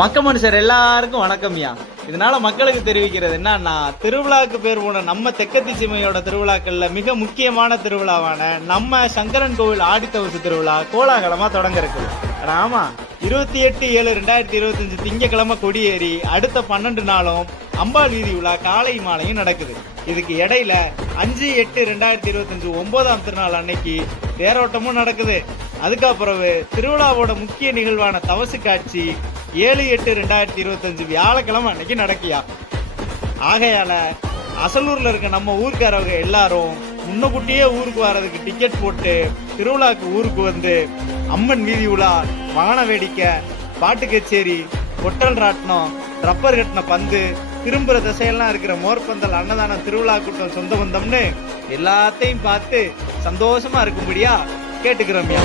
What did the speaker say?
மக்க மனுஷர் எல்லாருக்கும் வணக்கம்யா. இதனால மக்களுக்கு தெரிவிக்கிறது என்னன்னா, திருவிழாவுக்கு பேர் போன நம்ம தெக்கத்தி சீமையோட திருவிழாக்கள்ல மிக முக்கியமான திருவிழாவான நம்ம சங்கரன் கோவில் ஆடித்தவசு திருவிழா கோலாகலமா தொடங்க இருக்கு. ஆமா, 28/7/2025 திங்கக்கிழமை கொடியேறி அடுத்த 12 நாளும் அம்பாள் வீதி விழா காலை மாலையும் நடக்குது. இதுக்கு இடையில 5/8/2025 9ஆம் திருநாள் அன்னைக்கு தேரோட்டமும் நடக்குது. அதுக்கப்புறம் திருவிழாவோட முக்கிய நிகழ்வான தவசு காட்சி 7/8/2025 வியாழக்கிழமை அன்னைக்கு நடக்கியா. ஆகையால அசலூர்ல இருக்க நம்ம ஊருக்காரவங்க எல்லாரும் முன்னக்கூட்டியே ஊருக்கு வர்றதுக்கு டிக்கெட் போட்டு திருவிழாக்கு ஊருக்கு வந்து அம்மன் வீதி விழா, வான வேடிக்கை, பாட்டு கச்சேரி, கொட்டல் ராட்டினம், ரப்பர் கட்டின பந்து, திரும்புற திசையெல்லாம் இருக்கிற மோர்பந்தல், அன்னதானம், திருவிழா கூட்டம், சொந்த பந்தம்னு எல்லாத்தையும் பார்த்து சந்தோஷமா இருக்கும்படியா கேட்டுக்கிறோம்யா.